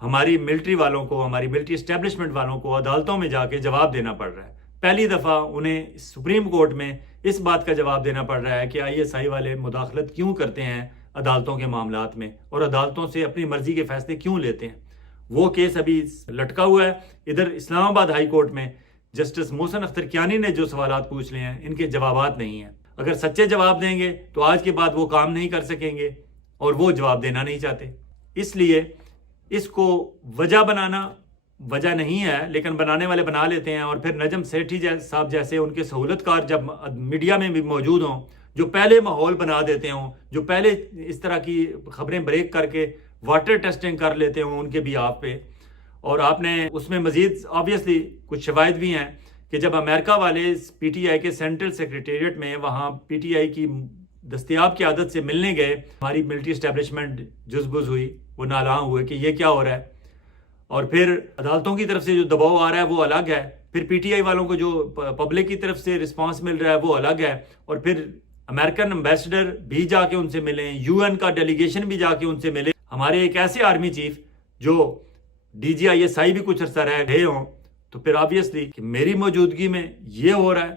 ہماری ملٹری والوں کو، ہماری ملٹری اسٹیبلشمنٹ والوں کو عدالتوں میں جا کے جواب دینا پڑ رہا ہے۔ پہلی دفعہ انہیں سپریم کورٹ میں اس بات کا جواب دینا پڑ رہا ہے کہ ISI والے مداخلت کیوں کرتے ہیں عدالتوں کے معاملات میں، اور عدالتوں سے اپنی مرضی کے فیصلے کیوں لیتے ہیں۔ وہ کیس ابھی لٹکا ہوا ہے۔ ادھر اسلام آباد ہائی کورٹ میں جسٹس محسن اختر کیانی نے جو سوالات پوچھ لیے ہیں، ان کے جوابات نہیں ہیں۔ اگر سچے جواب دیں گے تو آج کے بعد وہ کام نہیں کر سکیں گے، اور وہ جواب دینا نہیں چاہتے۔ اس لیے اس کو وجہ بنانا وجہ نہیں ہے، لیکن بنانے والے بنا لیتے ہیں، اور پھر نجم سیٹھی صاحب جیسے ان کے سہولت کار جب میڈیا میں بھی موجود ہوں، جو پہلے ماحول بنا دیتے ہوں، جو پہلے اس طرح کی خبریں بریک کر کے واٹر ٹیسٹنگ کر لیتے ہوں ان کے بھی آپ پہ۔ اور آپ نے اس میں مزید آبویسلی کچھ شواہد بھی ہیں کہ جب امریکہ والے PTI کے سینٹرل سیکریٹریٹ میں وہاں PTI کی دستیاب قیادت سے ملنے گئے، ہماری ملٹری اسٹیبلشمنٹ جزبز ہوئی، وہ نالاں ہوئے کہ یہ کیا ہو رہا ہے۔ اور پھر عدالتوں کی طرف سے جو دباؤ آ رہا ہے وہ الگ ہے، پھر PTI والوں کو جو پبلک کی طرف سے رسپانس مل رہا ہے وہ الگ ہے، اور پھر امریکن امبیسڈر بھی جا کے ان سے ملیں، UN کا ڈیلیگیشن بھی جا کے ان سے ملے، ہمارے ایک ایسے آرمی چیف جو DG ISI بھی کچھ عرصہ رہ گئے ہوں، تو پھر آبویسلی کہ میری موجودگی میں یہ ہو رہا ہے،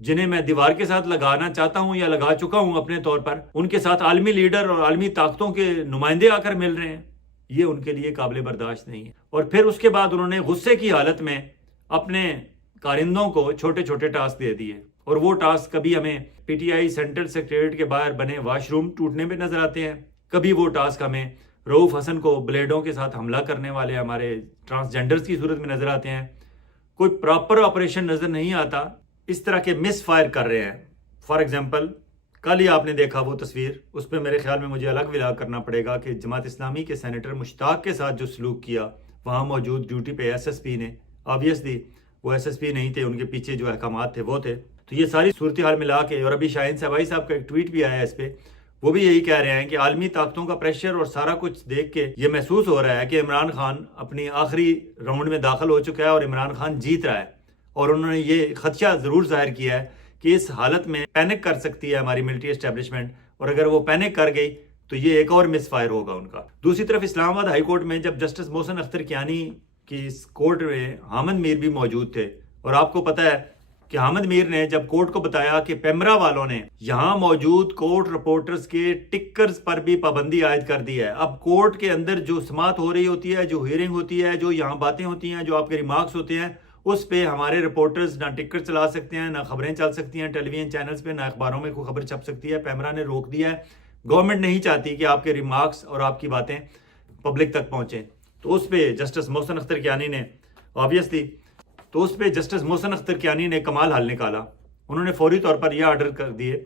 جنہیں میں دیوار کے ساتھ لگانا چاہتا ہوں یا لگا چکا ہوں اپنے طور پر، ان کے ساتھ عالمی لیڈر اور عالمی طاقتوں کے نمائندے آ کر مل رہے ہیں، یہ ان کے لیے قابل برداشت نہیں ہے۔ اور پھر اس کے بعد انہوں نے غصے کی حالت میں اپنے کارندوں کو چھوٹے چھوٹے ٹاسک دے دیے، اور وہ ٹاسک کبھی ہمیں PTI سینٹرل سیکریٹریٹ کے باہر بنے واش روم ٹوٹنے پہ نظر آتے ہیں، کبھی وہ ٹاسک ہمیں رؤوف حسن کو بلیڈوں کے ساتھ حملہ کرنے والے ہمارے ٹرانسجینڈرز کی صورت میں نظر آتے ہیں۔ کوئی پراپر آپریشن نظر نہیں آتا، اس طرح کے مس فائر کر رہے ہیں۔ فار ایگزامپل کل ہی آپ نے دیکھا وہ تصویر، اس پہ میرے خیال میں مجھے الگ ولاگ کرنا پڑے گا کہ جماعت اسلامی کے سینیٹر مشتاق کے ساتھ جو سلوک کیا وہاں موجود ڈیوٹی پہ SSP نے، آبویسلی وہ SSP نہیں تھے، ان کے پیچھے جو احکامات تھے وہ تھے۔ تو یہ ساری صورتحال ملا کے، اور ابھی شاہین صاحب کا ایک ٹویٹ بھی آیا ہے اس پہ، وہ بھی یہی کہہ رہے ہیں کہ عالمی طاقتوں کا پریشر اور سارا کچھ دیکھ کے یہ محسوس ہو رہا ہے کہ عمران خان اپنی آخری راؤنڈ میں داخل ہو چکا ہے اور عمران خان جیت رہا ہے، اور انہوں نے یہ خدشہ ضرور ظاہر کیا ہے کہ اس حالت میں پینک کر سکتی ہے ہماری ملٹری اسٹیبلشمنٹ، اور اگر وہ پینک کر گئی تو یہ ایک اور مس فائر ہوگا ان کا۔ دوسری طرف اسلام آباد ہائی کورٹ میں جب جسٹس محسن اختر کیانی کی اس کورٹ میں حامد میر بھی موجود تھے، اور آپ کو پتہ ہے کہ حامد میر نے جب کورٹ کو بتایا کہ پیمرا والوں نے یہاں موجود کورٹ رپورٹرز کے ٹکرز پر بھی پابندی عائد کر دی ہے۔ اب کورٹ کے اندر جو سماعت ہو رہی ہوتی ہے، جو ہیئرنگ ہوتی ہے، جو یہاں باتیں ہوتی ہیں، جو آپ کے ریمارکس ہوتے ہیں، اس پہ ہمارے رپورٹرز نہ ٹکر چلا سکتے ہیں، نہ خبریں چل سکتی ہیں ٹیلی ویژن چینلز پہ، نہ اخباروں میں کوئی خبر چھپ سکتی ہے۔ پیمرا نے روک دیا ہے۔ گورنمنٹ نہیں چاہتی کہ آپ کے ریمارکس اور آپ کی باتیں پبلک تک پہنچیں، تو اس پہ جسٹس محسن اختر کیانی نے جسٹس محسن اختر کیانی نے کمال حل نکالا۔ انہوں نے فوری طور پر یہ آرڈر کر دیے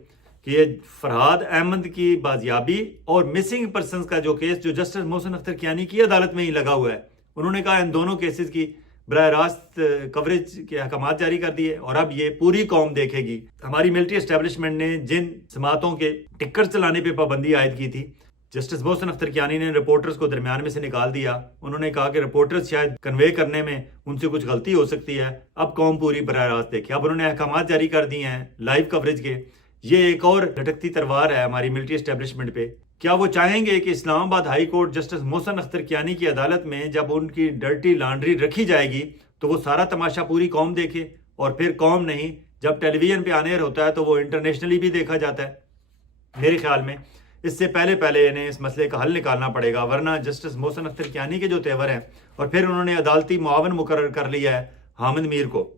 کہ یہ فرحاد احمد کی بازیابی اور مسنگ پرسنز کا جو کیس جو جسٹس محسن اختر کیانی کی عدالت میں ہی لگا ہوا ہے، انہوں نے کہا ان دونوں کیسز کی براہ راست کوریج کے احکامات جاری کر دیے، اور اب یہ پوری قوم دیکھے گی۔ ہماری ملٹری اسٹیبلشمنٹ نے جن سماعتوں کے ٹکر چلانے پہ پابندی عائد کی تھی، جسٹس محسن اختر کیانی نے رپورٹرز کو درمیان میں سے نکال دیا۔ انہوں نے کہا کہ رپورٹرز شاید کنوے کرنے میں ان سے کچھ غلطی ہو سکتی ہے، اب قوم پوری براہ راست دیکھے۔ اب انہوں نے احکامات جاری کر دیے ہیں لائیو کوریج کے۔ یہ ایک اور لٹکتی تلوار ہے ہماری ملٹری اسٹیبلشمنٹ پہ۔ کیا وہ چاہیں گے کہ اسلام آباد high court justice Mohsin Akhtar Kayani کی عدالت میں جب ان کی ڈرٹی لانڈری رکھی جائے گی تو وہ سارا تماشا پوری قوم دیکھے، اور پھر قوم نہیں، جب ٹیلی ویژن پہ آنے ہوتا ہے تو وہ انٹرنیشنلی بھی دیکھا جاتا ہے؟ میرے خیال میں اس سے پہلے انہیں اس مسئلے کا حل نکالنا پڑے گا، ورنہ جسٹس محسن اختر کیانی کے جو تیور ہیں، اور پھر انہوں نے عدالتی معاون مقرر کر لیا ہے حامد میر کو۔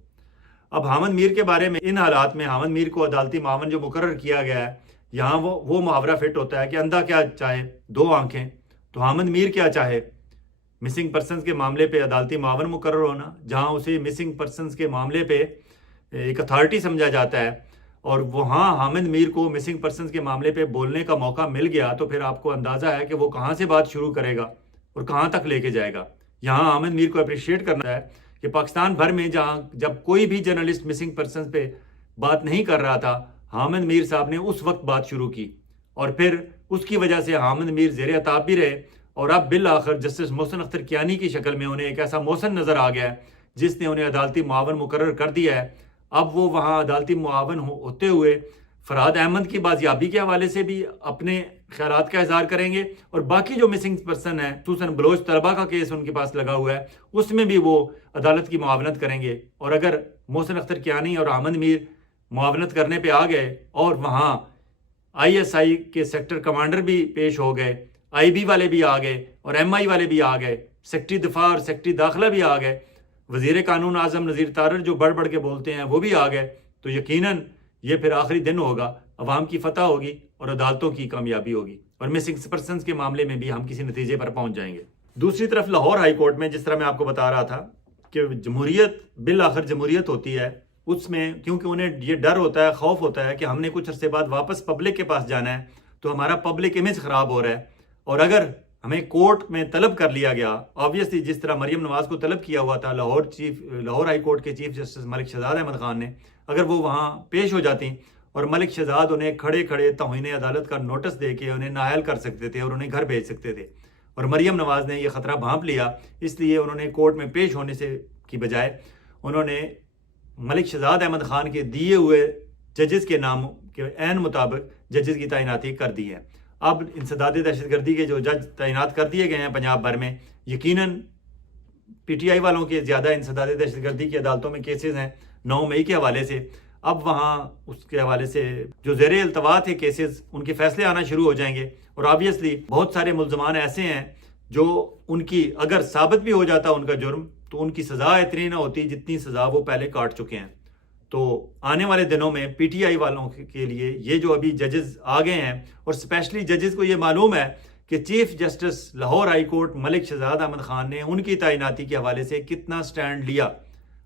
اب حامد میر کے بارے میں ان حالات میں حامد میر کو عدالتی معاون جو مقرر کیا گیا ہے، یہاں وہ محاورہ فٹ ہوتا ہے کہ اندھا کیا چاہے دو آنکھیں، تو حامد میر کیا چاہے مسنگ پرسنز کے معاملے پہ عدالتی معاون مقرر ہونا، جہاں اسے مسنگ پرسنز کے معاملے پہ ایک اتھارٹی سمجھا جاتا ہے، اور وہاں حامد میر کو مسنگ پرسنز کے معاملے پہ بولنے کا موقع مل گیا، تو پھر آپ کو اندازہ ہے کہ وہ کہاں سے بات شروع کرے گا اور کہاں تک لے کے جائے گا۔ یہاں حامد میر کو اپریشیٹ کرنا ہے کہ پاکستان بھر میں جب کوئی بھی جرنلسٹ مسنگ پرسنز پہ بات نہیں کر رہا تھا، حامد میر صاحب نے اس وقت بات شروع کی، اور پھر اس کی وجہ سے حامد میر زیر عتاب بھی رہے، اور اب بالآخر جسٹس محسن اختر کیانی کی شکل میں انہیں ایک ایسا محسن نظر آ گیا ہے جس نے انہیں عدالتی معاون مقرر کر دیا ہے۔ اب وہ وہاں عدالتی معاون ہوتے ہوئے فرحاد احمد کی بازیابی کے حوالے سے بھی اپنے خیالات کا اظہار کریں گے، اور باقی جو مسنگ پرسن ہیں خصوصاً بلوچ طلبہ کا کیس ان کے پاس لگا ہوا ہے اس میں بھی وہ عدالت کی معاونت کریں گے، اور اگر محسن اختر کیانی اور احمد میر معاونت کرنے پہ آ گئے اور وہاں آئی ایس آئی کے سیکٹر کمانڈر بھی پیش ہو گئے، آئی بی والے بھی آ گئے اور ایم آئی والے بھی آ گئے، سیکٹری دفاع اور سیکٹری داخلہ بھی آ گئے، وزیر قانون اعظم نذیر تارڑ جو بڑھ بڑھ کے بولتے ہیں وہ بھی آ گئے، تو یقیناً یہ پھر آخری دن ہوگا، عوام کی فتح ہوگی اور عدالتوں کی کامیابی ہوگی، اور مسنگ پرسنز کے معاملے میں بھی ہم کسی نتیجے پر پہنچ جائیں گے۔ دوسری طرف لاہور ہائی کورٹ میں جس طرح میں آپ کو بتا رہا تھا کہ جمہوریت بالآخر جمہوریت ہوتی ہے، اس میں کیونکہ انہیں یہ ڈر ہوتا ہے، خوف ہوتا ہے کہ ہم نے کچھ عرصے بعد واپس پبلک کے پاس جانا ہے تو ہمارا پبلک امیج خراب ہو رہا ہے، اور اگر ہمیں کورٹ میں طلب کر لیا گیا، آبویسلی جس طرح مریم نواز کو طلب کیا ہوا تھا لاہور ہائی کورٹ کے چیف جسٹس ملک شہزاد احمد خان نے، اگر وہ وہاں پیش ہو جاتی اور ملک شہزاد انہیں کھڑے کھڑے توہین عدالت کا نوٹس دے کے انہیں نااہل کر سکتے تھے اور انہیں گھر بھیج سکتے تھے، اور مریم نواز نے یہ خطرہ بھانپ لیا، اس لیے انہوں نے کورٹ میں پیش ہونے سے کی بجائے انہوں نے ملک شہزاد احمد خان کے دیے ہوئے ججز کے نام کے عین مطابق ججز کی تعیناتی کر دی ہے۔ اب انسداد دہشت گردی کے جو جج تعینات کر دیے گئے ہیں پنجاب بھر میں، یقیناً پی ٹی آئی والوں کے زیادہ انسداد دہشت گردی کی عدالتوں میں کیسز ہیں 9 مئی کے حوالے سے، اب وہاں اس کے حوالے سے جو زیر التوا تھے کیسز ان کے فیصلے آنا شروع ہو جائیں گے، اور آبویسلی بہت سارے ملزمان ایسے ہیں جو ان کی اگر ثابت بھی ہو جاتا ان کا جرم تو ان کی سزا اتنی نہ ہوتی جتنی سزا وہ پہلے کاٹ چکے ہیں۔ تو آنے والے دنوں میں پی ٹی آئی والوں کے لیے یہ جو ابھی ججز آ گئے ہیں، اور اسپیشلی ججز کو یہ معلوم ہے کہ chief justice Lahore high court Malik Shahzad Ahmad Khan نے ان کی تعیناتی کے حوالے سے کتنا سٹینڈ لیا،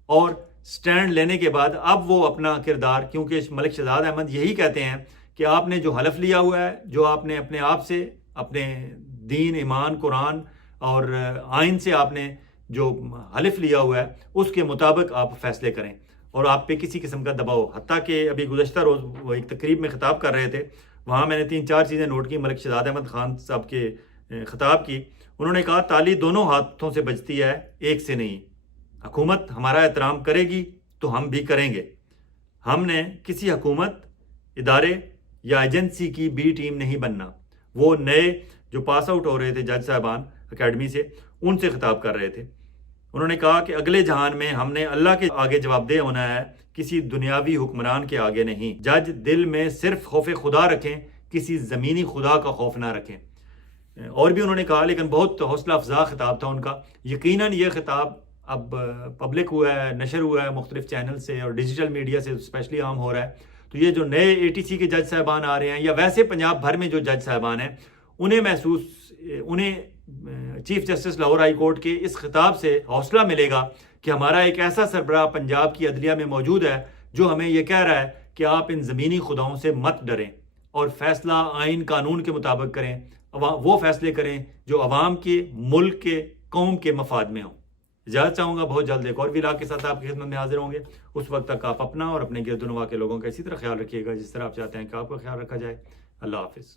اور سٹینڈ لینے کے بعد اب وہ اپنا کردار، کیونکہ ملک شہزاد احمد یہی کہتے ہیں کہ آپ نے جو حلف لیا ہوا ہے، جو آپ نے اپنے آپ سے اپنے دین، ایمان، قرآن اور آئین سے آپ نے جو حلف لیا ہوا ہے اس کے مطابق آپ فیصلے کریں، اور آپ پہ کسی قسم کا دباؤ، حتیٰ کہ ابھی گزشتہ روز وہ ایک تقریب میں خطاب کر رہے تھے، وہاں میں نے 3-4 چیزیں نوٹ کی ملک شہزاد احمد خان صاحب کے خطاب کی۔ انہوں نے کہا تالی دونوں ہاتھوں سے بجتی ہے، ایک سے نہیں، حکومت ہمارا احترام کرے گی تو ہم بھی کریں گے، ہم نے کسی حکومت، ادارے یا ایجنسی کی بی ٹیم نہیں بننا۔ وہ نئے جو پاس آؤٹ ہو رہے تھے جج صاحبان اکیڈمی سے، ان سے خطاب کر رہے تھے۔ انہوں نے کہا کہ اگلے جہان میں ہم نے اللہ کے آگے جواب دہ ہونا ہے، کسی دنیاوی حکمران کے آگے نہیں۔ جج دل میں صرف خوف خدا رکھیں، کسی زمینی خدا کا خوف نہ رکھیں۔ اور بھی انہوں نے کہا، لیکن بہت حوصلہ افزا خطاب تھا ان کا۔ یقیناً یہ خطاب اب پبلک ہوا ہے، نشر ہوا ہے مختلف چینل سے اور ڈیجیٹل میڈیا سے اسپیشلی عام ہو رہا ہے، تو یہ جو نئے اے ٹی سی کے جج صاحبان آ رہے ہیں یا ویسے پنجاب بھر میں جو جج صاحبان ہیں، انہیں chief justice Lahore high court کے اس خطاب سے حوصلہ ملے گا کہ ہمارا ایک ایسا سربراہ پنجاب کی عدلیہ میں موجود ہے جو ہمیں یہ کہہ رہا ہے کہ آپ ان زمینی خداؤں سے مت ڈریں اور فیصلہ آئین قانون کے مطابق کریں، وہ فیصلے کریں جو عوام کے، ملک کے، قوم کے مفاد میں ہوں۔ اجازت چاہوں گا، بہت جلد ایک اور ویلاگ کے ساتھ آپ کی خدمت میں حاضر ہوں گے۔ اس وقت تک آپ اپنا اور اپنے گرد و نواح کے لوگوں کا اسی طرح خیال رکھیے گا جس طرح آپ چاہتے ہیں کہ آپ کا خیال رکھا جائے۔ اللہ حافظ۔